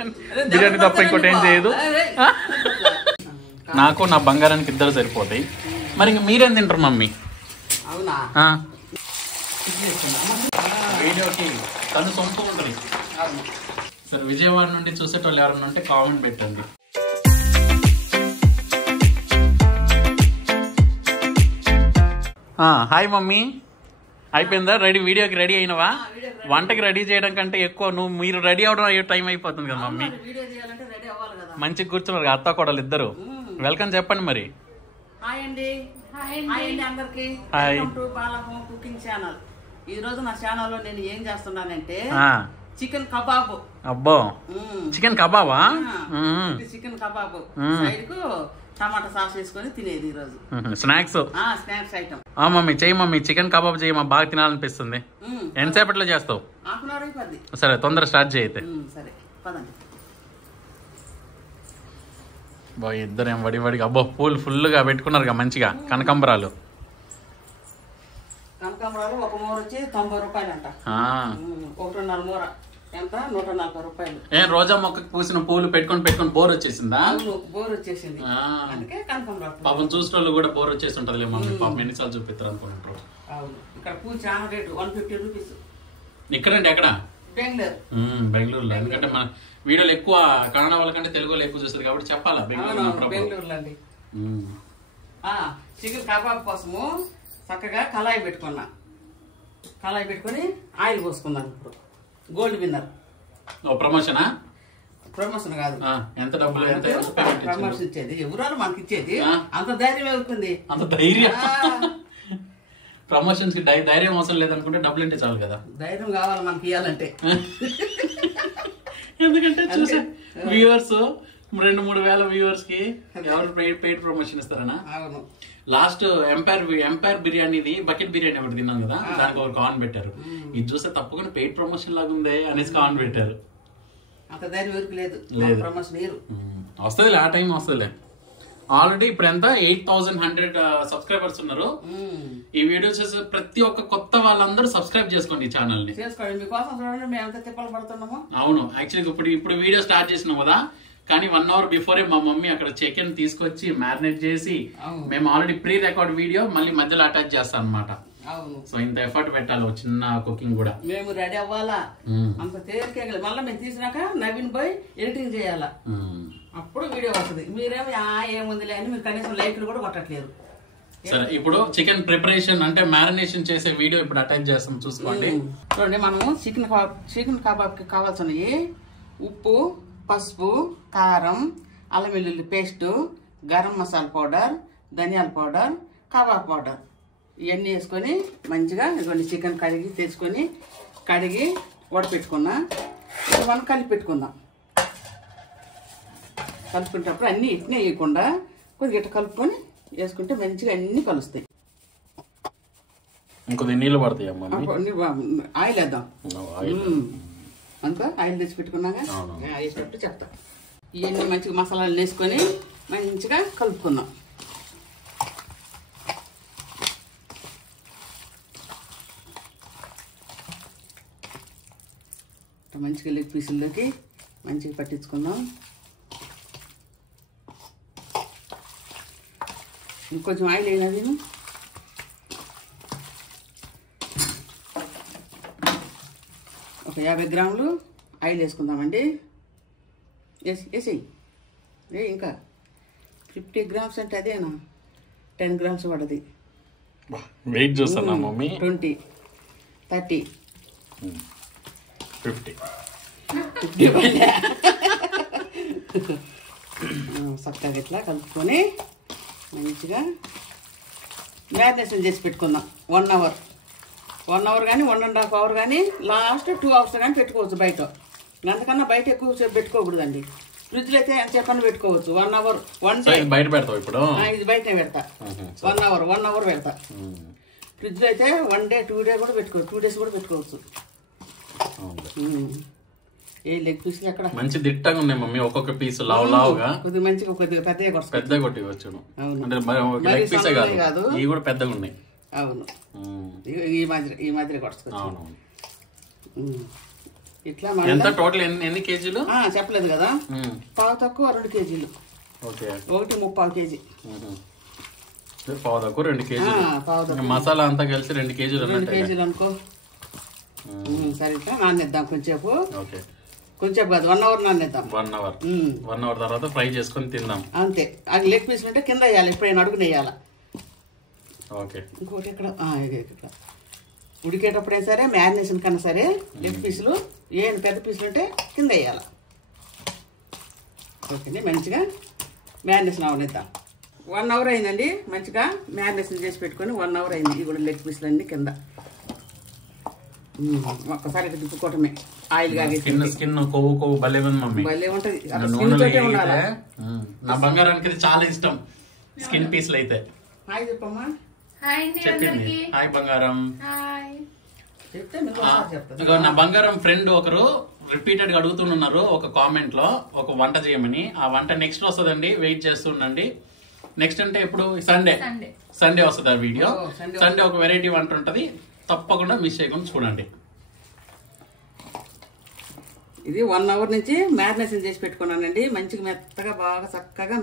Chicken biryani తప్ప ఇంకోటి ఏం చేయదు. నాకు నా బంగారానికి ఇద్దరు సరిపోతాయి. మరి ఇంక మీరేం తింటారు మమ్మీ? వీడియోకి కన్ను సొంతం ఉంటుంది. సరే, విజయవాడ నుండి చూసేటోళ్ళు ఎవరన్నా ఉంటే కామెంట్ పెట్టండి. హాయ్ మమ్మీ, అయిపోయిందా? వీడియోకి రెడీ అయినవా? వంటకి రెడీ చేయడం కంటే ఎక్కువ మీరు రెడీ అవడం టైం అయిపోతుంది కదా మమ్మీ. మంచిగా కూర్చున్నారు అత్త కోడలు ఇద్దరు. వెల్కమ్ చెప్పండి మరి. హాయ్ అండి, అందరికి కుకింగ్ ఛానల్. ఈ రోజు నా ఛానల్లో నేను ఏం చేస్తున్నానంటే చికెన్ కబాబ్. అబ్బో, చికెన్ కబాబా? చికెన్ కబాబ్ సైడ్ కు టమాటా సాస్ వేసుకొని తినేది ఈ రోజు స్నాక్స్ ఐటమ్. మమ్మీ చెయ్యి మమ్మీ, చికెన్ కబాబ్ చెయ్యి, మా బాగా తినాలనిపిస్తుంది. ఎంతసేపట్లో చేస్తావు? హాఫ్ అన్ అవర్ అయిపోద్ది. సరే, తొందర స్టార్ట్ చేయతే. సరే పదండి. ఇద్దరు ఏం వడివడిగా, అబ్బో పూలు ఫుల్గా పెట్టుకున్నారు మంచిగా. కనకాంబరాలు ఒక మూర వచ్చి 90 రూపాయలు అంట. 1.5 మూర ఎంత? 140 రూపాయలు. రోజా మొక్కకి పూసిన పూలు పెట్టుకొని బోర్ వచ్చేసిందా? బోర్ వచ్చేసింది, అందుకే కనకాంబరాలు. పాపం చూసేటోళ్ళు కూడా బోర్ వచ్చేసి ఉంటది మమ్మీ. పాపం ఎన్నిసార్లు చూపిస్తారు అనుకుంటారు. అవును, ఇక్కడ పూలు చాలా రేటు, 150 రూపీస్. ఇక్కడంటే ఎక్కడ? బెంగళూరులో. ఎందుకంటే మన వీడియోలు ఎక్కువ కన్నడ వాళ్ళకంటే తెలుగు వాళ్ళు ఎక్కువ చూస్తారు కాబట్టి చెప్పాలా. బెంగళూరులో అండి. చికెన్ కబాబ్ కోసము చక్కగా కళాయి పెట్టుకొని ఆయిల్ పోసుకుందాం. ఇప్పుడు గోల్డ్ విన్నర్. ప్రమోషన్ కాదు, ఎంత డబ్బులు ప్రమోషన్ ఇచ్చేది ఎవరు మనకి ఇచ్చేది. అంత ధైర్యం వెళ్తుంది. అంత ధైర్యం ప్రమోషన్స్ కి ధైర్యం అవసరం లేదనుకుంటే డబ్బులు అంటే చాలు కదా. ధైర్యం కావాలి మనకి ఇవ్వాలంటే. ఎందుకంటే చూసే వ్యూవర్స్ 2-3 వేల వ్యూవర్స్ కి ఎవరు పెయిడ్ ప్రమోషన్ ఇస్తారనా? అవును. లాస్ట్ ఎంపైర్ బిర్యానీది బకెట్ బిర్యానీ ఒకటి తిన్నాను కదా, దానికి ఒక కామెంట్ పెట్టారు. ఇది చూస్తే తప్పకుండా పెయిడ్ ప్రమోషన్ లాగా ఉంది అనేసి కామెంట్ పెట్టారు. అంత ధైర్యం వరకు లేదు. వస్తుంది, ఆ టైం వస్తుందిలే. ఆల్రెడీ ఇప్పుడు ఎంత 8100 సబ్స్క్రైబర్స్ ఉన్నారు. ఈ వీడియో చేసే ప్రతి ఒక్క కొత్త వాళ్ళందరూ సబ్స్క్రైబ్ చేసుకోండి ఈ ఛానల్ ని. అవును, యాక్చువల్లీ ఇప్పుడు వీడియో స్టార్ట్ చేసినాం కదా, కానీ 1 అవర్ బిఫోరే మా మమ్మీ అక్కడ చికెన్ తీసుకొచ్చి మ్యారినేట్ చేసి, మేము ఆల్రెడీ ప్రీ రికార్డ్ వీడియో మళ్ళీ మధ్యలో అటాచ్ చేస్తాం అనమాట. సో ఇంత ఎఫర్ట్ పెట్టాలి చిన్న కుకింగ్ కూడా. మేము రెడీ అవ్వాలా, అంత తేలికే. మళ్ళీ మేము తీసినాక నవీన్ పోయి ఎడిటింగ్ చేయాలా, అప్పుడు వీడియో వస్తుంది. మీరేమో ఏముందిలే అని మీరు కనీసం లైక్లు కూడా కొట్టట్లేదు. సరే, ఇప్పుడు చికెన్ ప్రిపరేషన్ అంటే మ్యారినేషన్ చేసే వీడియో ఇప్పుడు అటాచ్ చేస్తాం, చూసుకోండి. చూడండి, మనము చికెన్ కబాబ్ కి కావాల్సినవి ఉప్పు, పసుపు, కారం, అల్లం వెల్లుల్లి పేస్టు, గరం మసాలా పౌడర్, ధనియాల పౌడర్, కబాబ్ పౌడర్ ఇవన్నీ వేసుకొని మంచిగా ఇదిగోండి చికెన్ కడిగి వడపెట్టుకున్నా. మనం కలిపి కలుపుకునేటప్పుడు అన్నీ ఇట్నే వేయకుండా కొద్దిగా ఇట్లా కలుపుకొని వేసుకుంటే మంచిగా అన్ని కలుస్తాయి. నీళ్ళు పడతాయి. ఆయిల్ వేద్దాం. అంతా ఆయిల్ తెచ్చి పెట్టుకున్నాగా వేసినప్పుడు చెప్తా. ఇవన్నీ మంచిగా మసాలాలు వేసుకొని మంచిగా కలుపుకుందాం. మంచిగా లెగ్ పీసుల్లోకి మంచిగా పట్టించుకుందాం. ఇంకొంచెం ఆయిల్ అయినది ఒక 50 గ్రాములు ఆయిల్ వేసుకుందామండి. వేసేయి. ఇంకా 50 గ్రామ్స్ అంటే అదేనా, 10 గ్రామ్స్ పడది. వెయిట్ చూస్తున్నా మమ్మీ. 20, 30, 50 చక్కగా ఇట్లా కలుపుకొని మంచిగా మ్యారినేషన్ చేసి పెట్టుకుందాం. 1 అవర్ కానీ 1.5 అవర్ కానీ లాస్ట్ 2 అవర్స్ కానీ పెట్టుకోవచ్చు బయట. అంతకన్నా బయట ఎక్కువ సేపు పెట్టుకోకూడదండి. ఫ్రిడ్జ్లో అయితే ఎంత చెప్పని పెట్టుకోవచ్చు. 1 అవర్, 1 డే బయట పెడతావు. ఇప్పుడు ఇది బయటనే పెడతా. 1 అవర్ పెడతా. ఫ్రిడ్జ్లో అయితే 1 డే 2 డే కూడా పెట్టుకోవచ్చు, 2 డేస్ కూడా పెట్టుకోవచ్చు. ఏ లెగ్ పీస్ అక్కడ మంచి దిట్టంగా ఉన్నాయి మమ్మీ. ఒక్కొక్క పీస్ లావుగా కొద్దిగా మంచిగా కొద్దిగా పెద్ద కొట్టివచ్చు. లెగ్ పీసే కాదు, ఇవి కూడా పెద్దగా ఉన్నాయి. అవును, ఈ మాదిరి కొట్టుకోవచ్చు. ఇట్లా ఎంత టోటల్ ఎన్ని కేజీలు చెప్పలేదు కదా, పావు తక్కువ 2 కేజీలు. Okay, 1.35 KG. పావు తక్కువ 2 కేజీలు. మసాలా అంతా కలిసి 2 కేజీలు. 2 కేజీలు అనుకో. సరే ఇట్లా నానేద్దాం కొంచెంసేపు. ఓకే, కొంచెంసేపు కాదు, 1 అవర్ నానేద్దాం. 1 అవర్ తర్వాత ఫ్రై చేసుకొని తిందాం. అంతే. అది లెగ్ పీస్ ఉంటే కింద వేయాలి, ఎప్పుడైనా అడుగున వేయాలి. ఓకే, ఇంకోటి ఇక్కడ ఇక్కడ ఉడికేటప్పుడైనా సరే, మ్యారినేషన్ కన్నా సరే, లెగ్ పీసులు పెద్ద పీసులు ఉంటే కింద వేయాలి. ఓకే, మంచిగా మ్యారినేషన్ అవనిద్దాం. 1 అవర్ అయిందండి. మంచిగా మ్యారినేషన్ చేసి పెట్టుకొని 1 అవర్ అయింది. ఇవి కూడా లెగ్ పీసులు అన్ని కింద. ఒక్కసారి ఇట్లా తిప్పుకోవటమే. ఆయిల్ స్కిన్ కొవ్వు భలే ఉంది మమ్మీ, భలే ఉంటది. నా బంగారానికి చాలా ఇష్టం స్కిన్ పీస్లు అయితే. హాయ్ చెప్పమ్మా. చెప్పింది హాయ్ బంగారం. చెప్తే నా బంగారం ఫ్రెండ్ ఒకరు రిపీటెడ్ గా అడుగుతున్నారు ఒక కామెంట్ లో ఒక వంట చేయమని. ఆ వంట నెక్స్ట్ వస్తుందండి, వెయిట్ చేస్తుండండి. నెక్స్ట్ అంటే ఇప్పుడు సండే వస్తుంది ఆ వీడియో. సండే ఒక వెరైటీ వంట ఉంటది, తప్పకుండా మిస్ చేయకుండా చూడండి. ఇది 1 అవర్ నుంచి మ్యారినేషన్ చేసి పెట్టుకున్నానండి. మంచిగా మెత్తగా బాగా చక్కగా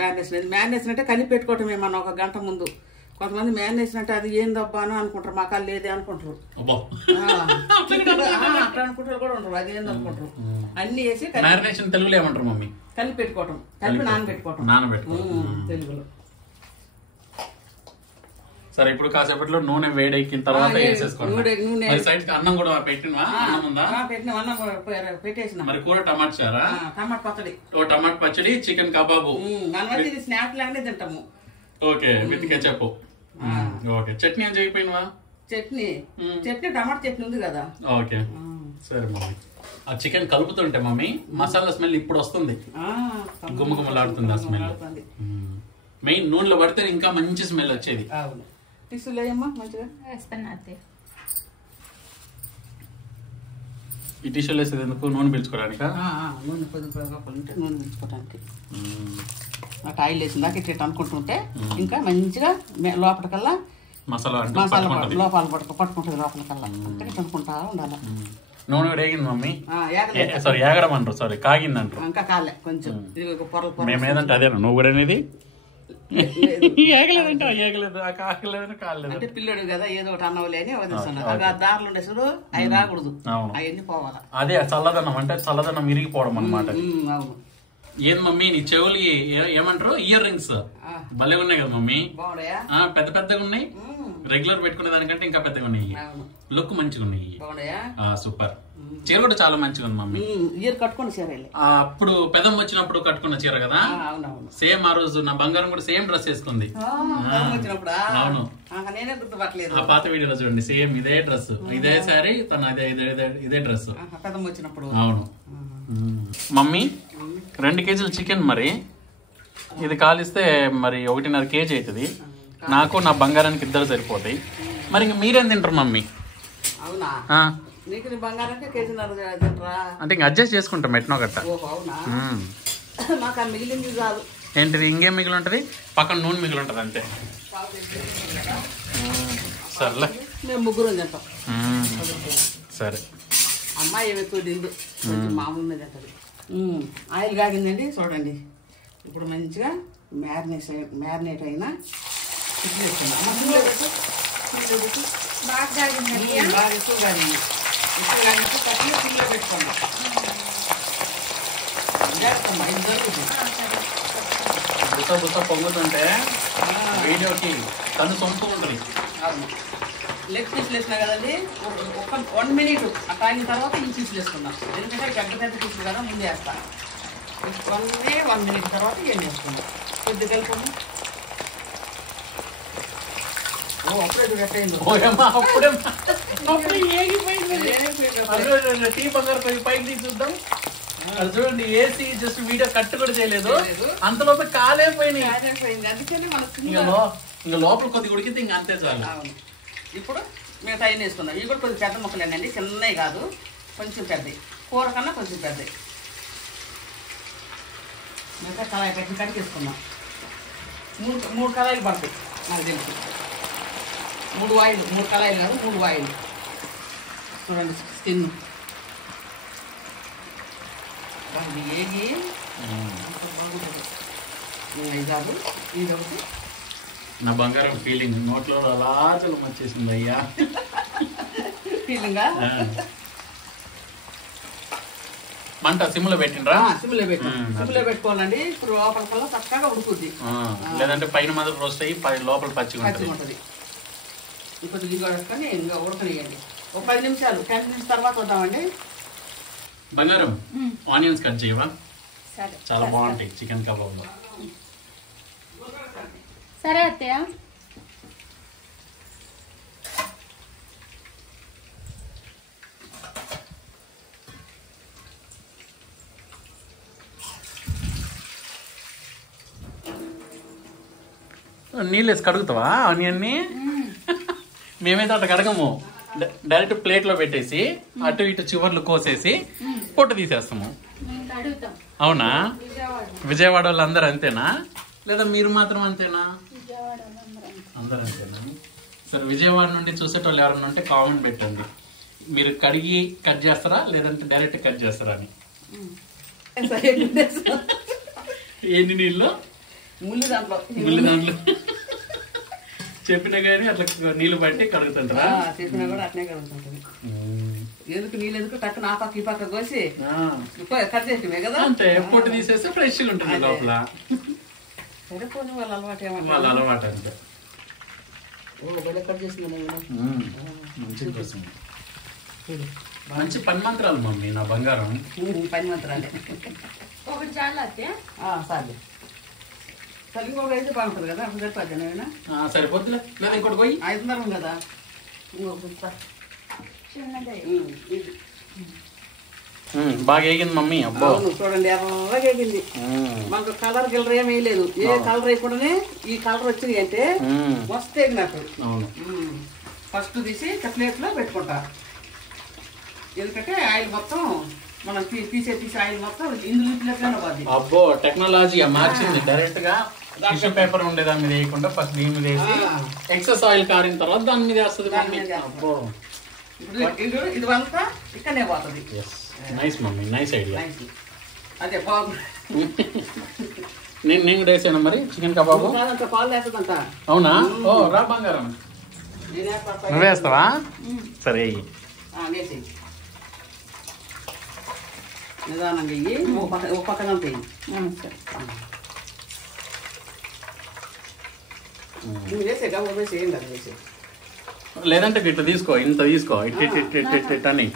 మ్యారినేషన్ అంటే కలిపి పెట్టుకోవటమే మనం 1 గంట ముందు. కొంతమంది మ్యారినేషన్ అంటే అది ఏందబ్బా అని అనుకుంటారు, మాకాలు లేదే అనుకుంటారు. అట్లా అనుకుంటారు కూడా ఉంటారు, అది ఏంది అనుకుంటారు. అన్ని వేసి మ్యారినేషన్ తెలుగులో ఏమంటారు మమ్మీ? కలిపి పెట్టుకోవటం, కలిపి నానబెట్టుకోవటం తెలుగులో. సరే, ఇప్పుడు కాసేపట్లో నూనె వేడెక్కిన తర్వాత వేసేసుకోండి. అన్నం కూడా పెట్టినవా? అన్నం పెట్టేసిన. మరి కూర టమాటా చారా, టమాటా పచ్చడి, చికెన్ కబాబు. ఇది స్నాక్ లాగానే తింటాము. Okay, with ketchup. Okay, chutney ఏం చేయకపోయినవా? చట్నీ టమాటా చట్నీ ఉంది కదా. ఓకే, సరే మమ్మీ. ఆ చికెన్ కలుపుతుంటే మమ్మీ మసాలా స్మెల్ ఇప్పుడు వస్తుంది, గుమ్మగుమ్మలాడుతుంది ఆ స్మెల్. మెయిన్ నూనెలో పడితే ఇంకా మంచి స్మెల్ వచ్చేది. ఈ టిష్యూలు వేసేది ఎందుకు? నూనె పీల్చుకోవడానికి. నూనె పీల్చుకోవడానికి ఆయిల్ వేసిందాక ఇట్లా అనుకుంటుంటే ఇంకా మంచిగా లోపలికల్లా మసాలా లోపల పట్టుకుంటుంది. లోపలికల్లా అనుకుంటా ఉండాలి. నూనె వేగింది మమ్మీ. సారీ, ఏగడం అంటారు, సారీ కాగింది అంటారు. ఇంకా కాలే కొంచెం. మేమేదంటే అదేనా నువ్వు కూడా అనేది? అంటే పిల్లడు కదా, ఏదో ఒకటి అన్నవలే అని వదిలేస్తున్నారు. దారులు ఉండే చూడు, అవి రాకూడదు, అవన్నీ పోవాలా. అదే చల్లదనం అంటే చల్లదనం ఇరిగిపోవడం అన్నమాట. అవును. ఏం మమ్మీ నీ చెవులు ఏమంటారు? ఇయర్ రింగ్స్ భలే ఉన్నాయి కదా మమ్మీ. పెద్ద పెద్దగా ఉన్నాయి, రెగ్యులర్ పెట్టుకునే దానికంటే ఇంకా పెద్దగా ఉన్నాయి. లుక్ మంచిగా ఉన్నాయి, సూపర్. చీర కూడా చాలా మంచిగా ఉంది మమ్మీ. అప్పుడు పెదం వచ్చినప్పుడు కట్టుకున్న చీర కదా, సేమ్ ఆ రోజు నా బంగారం కూడా సేమ్ డ్రెస్ వేసుకుంది. అవును, ఆ పాత వీడియోలో చూడండి, సేమ్ ఇదే డ్రెస్, ఇదే శారీ, తన ఇదే డ్రెస్. అవును మమ్మీ. 2 కేజీలు చికెన్, మరి ఇది కాలిస్తే మరి 1.5 కేజీ అవుతుంది. నాకు నా బంగారానికి 2 సరిపోతాయి. మరి ఇంక మీరేం తింటారు మమ్మీ? అంటే ఇంక అడ్జస్ట్ చేసుకుంటాం ఎట్నో గట్ట. ఏంటిది ఇంకేం మిగిలి ఉంటది? పక్కన నూనె మిగిలి ఉంటది అంతే. సర్లే, ముగ్గురు తింటాం. సరే. అమ్మాయి ఏమి ఎక్కువ తిండు, మామూలు తింటది. ఆయిల్ కాగిందండి, చూడండి. ఇప్పుడు మంచిగా మ్యారినేట్ అయినా బాగా ఎక్కువ కాగింది. ఎక్కువ కాగించి పక్కన పిల్లలు పెట్టుకోండి. బుస పొంగుతుంటే వీడియోకి కన్ను సొంపు ఉంటుంది. లెగ్ పీసులు వేసినా కదండి, ఒక 1 మినిట్ అట్లా అయిన తర్వాత ఈ పీసులు వేసుకుందాం. ఎందుకంటే పెద్ద పీసులు కదా ముందు వేస్తాను. 1 మినిట్ తర్వాత ఏం వేసుకుందాం. కొద్దిగా కలుపుకుందాం. అప్పుడే టీ బంగారు పైకి చూద్దాం. అది చూడండి, ఏసీ జస్ట్ వీడియో కట్ కూడా చేయలేదు, అంతలోపు కాలేపోయినాయి. అందుకని ఇంకా లోపల కొద్దిగా ఉడికితే ఇంకా అంతే చాలు. ఇప్పుడు మేము టైం వేసుకుందాం. ఇవి కూడా కొంచెం పెద్ద ముక్కలేనండి, చిన్నవి కాదు, కొంచెం పెద్దవి. కూర కన్నా కొంచెం పెద్దవి. మిగతా కళాయి పెట్టి కడిగేసుకుందాం. 3 కళాయిలు పడతాయి నాకు తెలుసు. 3 ఆయిల్, 3 కళాయిలు కాదు, 3 ఆయిల్. చూడండి స్కిన్ అది ఏగి బాగుంటుంది. ఐదారు ఇది ఒకటి. నా బంగారం ఫీలింగ్ నోట్లో అలా చలం వచ్చేసింది అయ్యా. ఫీలింగా మంట సిమ్లో పెట్టినరా? సిమ్లో పెట్టుకోవాలండి. ఇప్పుడు లోపల కల్లా చక్కగా ఉడుకుద్ది. లేదంటే పైన మాత్రం రోస్ట్ అయ్యి లోపల పచ్చిగా ఉంటుంది. ఇప్పుడు దిగువ వేసుకొని ఇంకా ఉడకనియండి. ఒక 10 నిమిషాలు 10 నిమిషాల తర్వాత వద్దామండి. బంగారం ఆనియన్స్ కట్ చేయవా? చాలా బాగుంటాయి చికెన్ కబాబ్లో. సరే అత్తయ్య. నీళ్ళు వేసి కడుగుతావా ఆనియన్ని? మేమైతే అట్లా కడగము. డైరెక్ట్ ప్లేట్లో పెట్టేసి అటు ఇటు చివర్లు కోసేసి పొట్టు తీసేస్తాము. అవునా? విజయవాడ వాళ్ళు అందరు అంతేనా లేదా మీరు మాత్రం అంతేనా? అందరు అంతేనా? సరే, విజయవాడ నుండి చూసేటోళ్ళు ఎవరన్నా ఉంటే కామెంట్ పెట్టండి. మీరు కడిగి కట్ చేస్తారా లేదంటే డైరెక్ట్ కట్ చేస్తారా అని. ఏంటి నీళ్ళు? ముళ్ళు దాంట్లో చెప్పినా కానీ అట్లా నీళ్ళు పట్టి కడుగుతుంటారా? చెప్పినా కూడా అట్నే కడుగుతుంటుంది. ఎందుకు నీళ్ళు ఎందుకు టక్కున ఆ పక్క ఈ పక్క కోసి కట్ చేసిమే కదా. అంటే పొట్టు తీసేస్తే ఫ్రెష్గా ఉంటుంది లోపల. సరిపోని వాళ్ళ అలవాటు ఏమన్నా. వాళ్ళ అలవాటు అంతే. కట్ చేసింది మంచి పని మంత్రాలు మమ్మీ నా బంగారం. పని మంత్రాలే. ఒకటి చాలా అత్తయ్య. సార్లు ఇంకొకటి అయితే బాగుంటుంది కదా. అప్పుడు సరిపోద్ది. సరిపోద్దులే. లేదా ఇంకోటి పోయి 5:30 కదా. బాగా వేగింది మమ్మీ. అబ్బో చూడండి ఎర్రగా వేగింది. మనకు కలర్ గిల్లర్ ఏమీ లేదు. ఏ కలర్ వేయకుండానే ఈ కలర్ వచ్చింది అంటే మస్తు వేగినట్టు. ఫస్ట్ తీసి ప్లేట్ లో పెట్టుకుంటా. ఎందుకంటే ఆయిల్ మొత్తం మనం తీసే ఆయిల్ మొత్తం ఇందులో పోద్ది. అబ్బో టెక్నాలజీ మార్చింది. డైరెక్ట్ గా టిష్యూ పేపర్ ఉండే దాని మీద వేయకుండా ఫస్ట్ దీని మీద వేసి ఎక్సెస్ ఆయిల్ కారిన తర్వాత దాని మీద వేస్తుంది మమ్మీ. అబ్బో ఇది అంతా ఇక్కడనే పోతుంది. Nice mummy, nice idea. అదే బాగుంది. నేను కూడా వేసాను మరి చికెన్ కబాబు. పాలు వేస్తుందంట. అవునా? ఓ రా బంగారం. నువ్వు వేస్తావా? సరే వేసి నిదానంగా ఇవి ఒక పక్కన వేసే కబాబు వేసి ఏం కదా వేసి. లేదంటే ఇట్లా తీసుకో, ఇంత తీసుకో ఇట్ అని.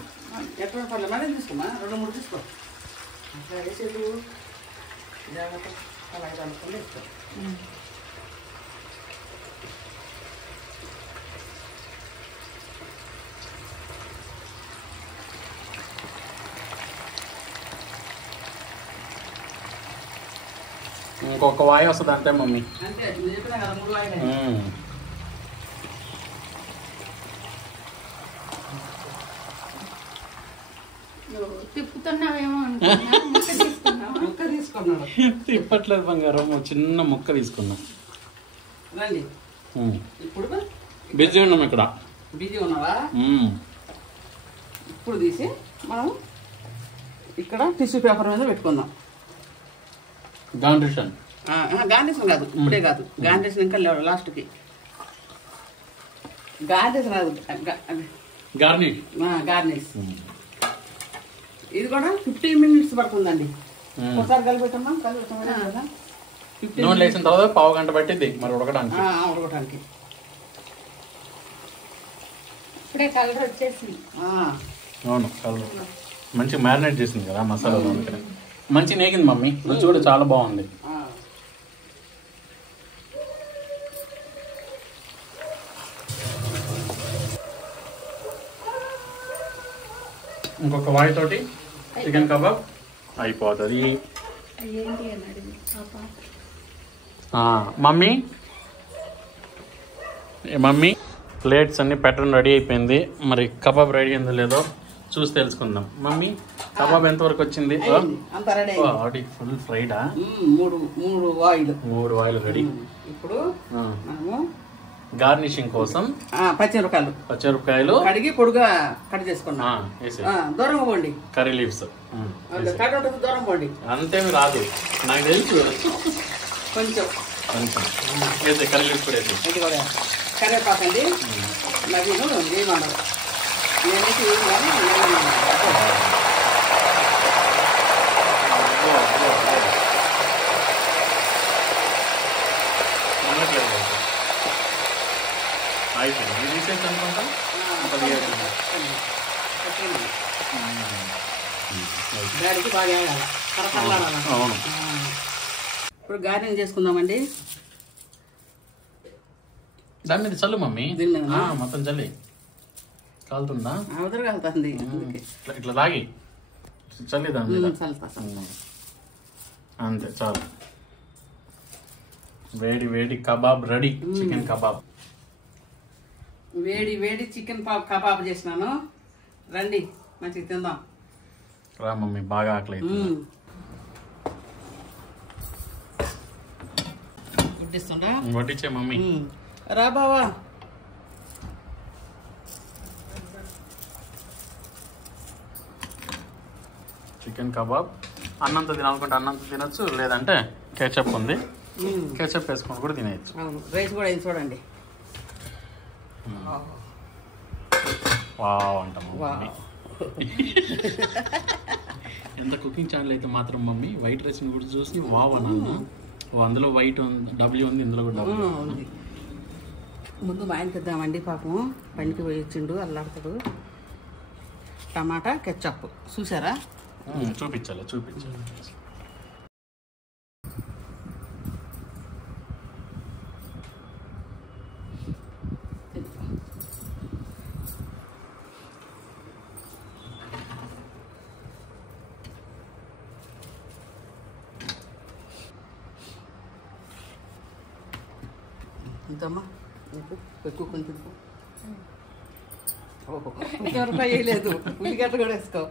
ఎట్లా పర్లేదు మేడం తీసుకోమా. 2-3 తీసుకో. అట్లా వేసేది జాగ్రత్త అలా అనుకుని వేసుకో. ఇంకొక వాయి వస్తుంది అంతే మమ్మీ. అంతే చెప్పినా కదా 3 వాయిలు. తిప్పుతున్నావేమో ముక్క తీసుకున్నాడు. తిప్పట్లేదు బంగారం, చిన్న ముక్క తీసుకున్నా. రండి ఇప్పుడు. బిజీ ఉన్నాం ఇక్కడ. బిజీ ఉన్నావా? ఇప్పుడు తీసి మనం ఇక్కడ టిష్యూ పేపర్ మీద పెట్టుకుందాం. గాండ్రేషన్ కాదు, ఇప్పుడే కాదు. గాండ్రేషన్ ఇంకా లాస్ట్కి. గార్నిష్ రాదు, గార్నిష్. ఇది కూడా 15 minutes పడుతుందండి. ఒకసారి కలిపెట్టమ్మా. నూనె వేసిన తర్వాత పావు గంట పట్టింది మరి ఉడకడానికి. ఇప్పుడే కలర్ వచ్చేసింది. అవును, కలర్ మంచి మ్యారినేట్ చేసింది కదా మసాలాలో. మంచి నేగింది మమ్మీ. రుచి కూడా చాలా బాగుంది. ఇంకొక వాయి తోటి చికెన్ కబాబ్ అయిపోతుంది. మమ్మీ మమ్మీ ప్లేట్స్ అన్ని పెట్టడం రెడీ అయిపోయింది. మరి కబాబ్ రెడీ అయిందో లేదో చూసి తెలుసుకుందాం. మమ్మీ కబాబ్ ఎంతవరకు వచ్చింది? ఫుల్ ఫ్రైడా? 3 oil ready. ఇప్పుడు మనము గార్నిషింగ్ కోసం పచ్చిమిరపకాయలు కడిగి పొడిగా కట్ చేసుకున్నా. దూరం పోండి, కర్రీ లీవ్స్ దూరం పోండి. అంతేమి రాదు నాకు తెలుసు. కొంచెం కర్రీ లీవ్స్ కూడా ఇది కూడా కరివేపాకండి. నవీను ఏమన్నారు నేనైతే ఏం కానీ ఇప్పుడు గార్నింగ్ చేసుకుందామండి. దాని మీద చల్లు మమ్మీ, మొత్తం చల్లి. కాలుతుందా? అవతల కాలుతుంది. ఇట్లా లాగి చల్లి దాని మీద. అంతే చాలు. వేడి వేడి కబాబ్ రెడీ. చికెన్ కబాబ్ వేడి వేడి చికెన్ కబాబ్ చేసినాను. రండి మంచిగా తిందాం. రా మమ్మీ, బాగా ఆకలి వడ్డిస్తుందా? వడ్డించే మమ్మీ. రా బావా. చికెన్ కబాబ్ అన్నంతో తినాలనుకుంటే అన్నంతో తినొచ్చు, లేదంటే కేచప్ ఉంది, కేచప్ వేసుకొని కూడా తినేయచ్చు. రైస్ కూడా ఇది చూడండి. వావ్ అంట మమ్మీ. ఎంత కుకింగ్ ఛానల్ అయితే మాత్రం మమ్మీ వైట్ రైస్ కూడా చూసి వావ్ అన్నా. అందులో వైట్ డబ్ల్యూ ఉంది, ఇందులో కూడా డబ్ల్యూ ఉంది. ముందు మా ఆయనకి ఇద్దామండి, పాపం బండికి పోయి వచ్చిండు, అల్లాడుతాడు. టమాటా కెచ్చప్ చూసారా? చూపించాలి. ఇంతమ్మా ఎక్కువ కొంచెం మిరపకాయ వేయలేదు, ఉల్లిగడ్డ కూడా వేసుకో.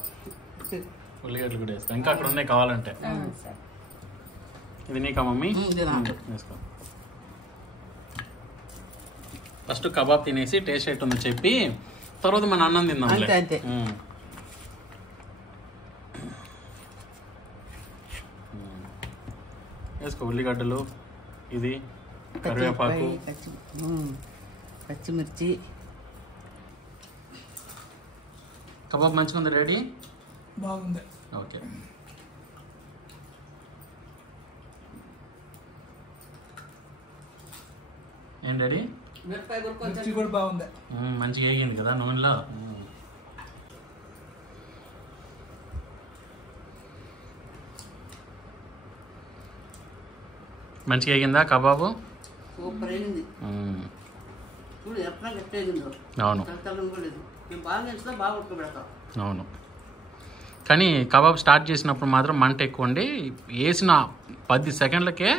ఉల్లిగడ్డలు కూడా వేసుకో, ఇంకా అక్కడ ఉన్నాయి కావాలంటే. ఇది నీకా మమ్మీ? వేసుకో. ఫస్ట్ కబాబ్ తినేసి టేస్ట్ ఎట్టుందో చెప్పి తర్వాత మన అన్నం తిందాం. అంతే. వేసుకో ఉల్లిగడ్డలు, ఇది కరివేపాకు, పచ్చిమిర్చి. కబాబ్ మంచిగా ఉంది. రెడీ? బాగుంది. ఓకే. ఏం రెడీ? మిర్చి కూడా బాగుంది. మంచిగా వేగింది కదా నూనెలో. మంచిగా వేగిందా కబాబు? సూపర్ అయింది. చూడు ఎట్లా గట్టేగిందో. అవును బాగా ఉడకబెడతాం. అవును, కానీ కబాబ్ స్టార్ట్ చేసినప్పుడు మాత్రం మంట ఎక్కువ ఉండి వేసిన 10 సెకండ్లకే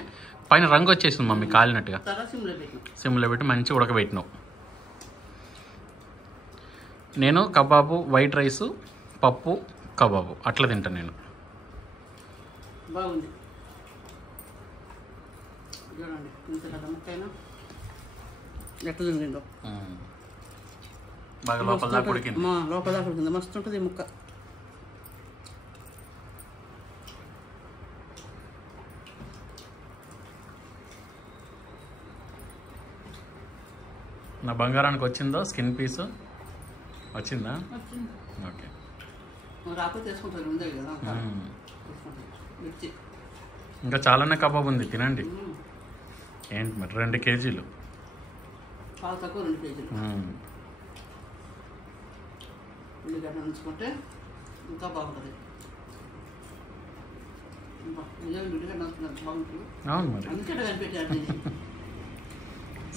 పైన రంగు వచ్చేసింది మమ్మీ, కాలినట్టుగా. సిమ్లో పెట్టి మంచిగా ఉడకబెట్టినావు. నేను కబాబు, వైట్ రైసు, పప్పు, కబాబు అట్లా తింటాను నేను. బాగుంది చూడండి, ఇంత పెద్ద ముక్కైనా ఎట్లా తిందో. బాగా లోపల దాకా ఉడికింది. లోపల దాకా ఉడికింది, మస్తు ఉంటుంది ఈ ముక్క. నా బంగారానికి వచ్చిందో స్కిన్ పీస్? వచ్చిందా? ఓకే. రాకపోతే తీసుకుంటారు, ఉందే కదా. ఇంకా చాలానే కబాబ్ ఉంది, తినండి. ఏంటి మరి 2 కేజీలు? పాలు తక్కువ 2 కేజీలు. ఉల్లిగడ్డ ఉంచుకుంటే ఇంకా బాగుంటుంది. ఉల్లిగడ్డ బాగుంటుంది. అవును మరి. అందుకే కనిపెట్టాడు.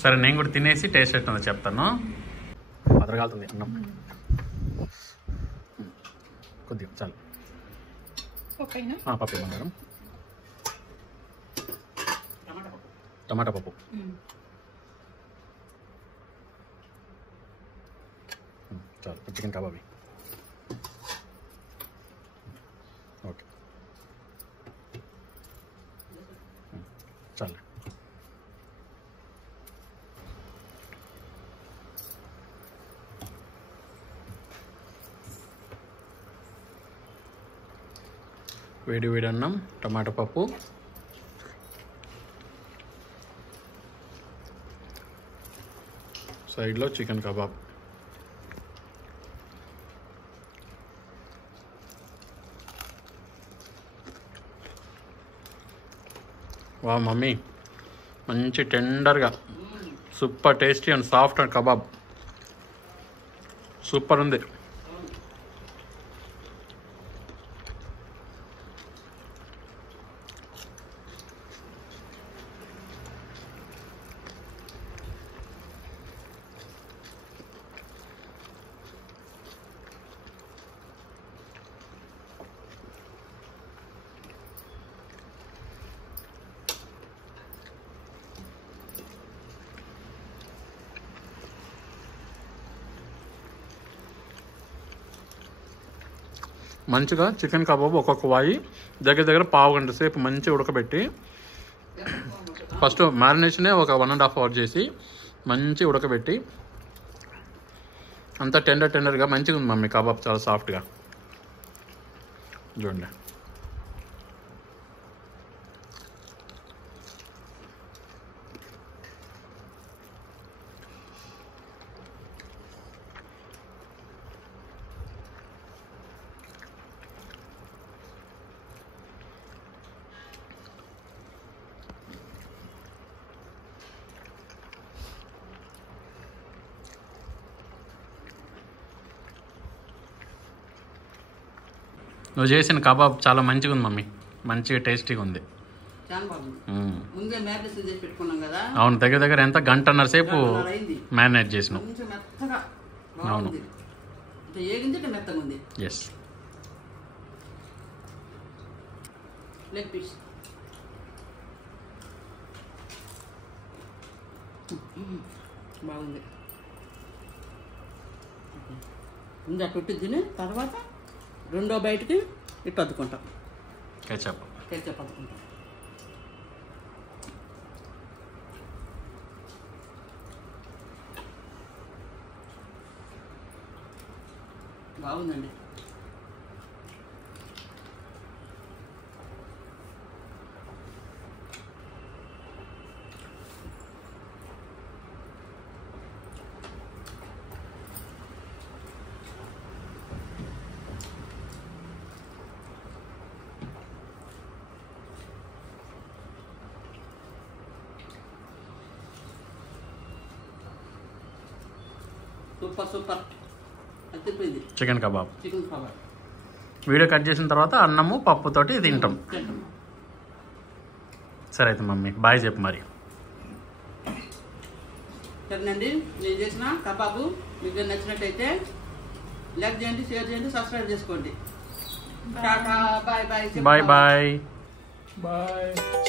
సరే, నేను కూడా తినేసి టేస్ట్ ఎట్టుందో చెప్తాను. అదరగాలుతుంది అన్నం కొద్దిగా, చాలు. పప్పు బంగారం, టమాటా పప్పు. చాలు. చికెన్ కబాబీ. ఓకే, చాలు. వేడి వేడి అన్నం, టమాటా పప్పు, సైడ్లో చికెన్ కబాబ్. వా మమ్మీ, మంచి టెండర్గా super tasty and soft and kebab super ఉంది. మంచిగా చికెన్ కబాబ్ ఒక్కొక్క వాయి దగ్గర దగ్గర పావు గంట సేపు మంచిగా ఉడకబెట్టి, ఫస్ట్ మ్యారినేషనే ఒక 1.5 అవర్ చేసి మంచిగా ఉడకబెట్టి, అంతా టెండర్గా మంచిగా ఉంది మమ్మీ కబాబ్, చాలా సాఫ్ట్గా. చూడండి, నువ్వు చేసిన కబాబ్ చాలా మంచిగా ఉంది మమ్మీ, మంచిగా టేస్టీగా ఉంది. చాలా బాగుంది. ముందే మ్యారినేషన్ చేసి పెట్టుకున్నాం కదా. అవును, దగ్గర దగ్గర ఎంత 1.5 సేపు అయింది మ్యారినేట్ చేసినావు. కొంచెం మెత్తగా బాగుంది. ఏగింది ఇట్లా మెత్తగా ఉంది. ఎస్, లెగ్ పీస్ బాగుంది. ముందు అటు తిని తర్వాత రెండో బయటికి ఇటు అద్దుకుంటాం. కేచప్ అద్దుకుంటాం. బాగుందండి. సూపర్ అదిపోయింది chicken kebab. Chicken kebab video cut చేసిన తర్వాత అన్నము పప్పుతోటి తింటాం. సరే అయితే మమ్మీ బాయ్ చెప్పు మరి. సరేనండి, నేను చేసిన కబాబు మీకు నచ్చినట్టయితే లైక్ చేయండి, షేర్ చేయండి, సబ్స్క్రైబ్ చేసుకోండి. Tata, bye bye. Bye bye. Bye.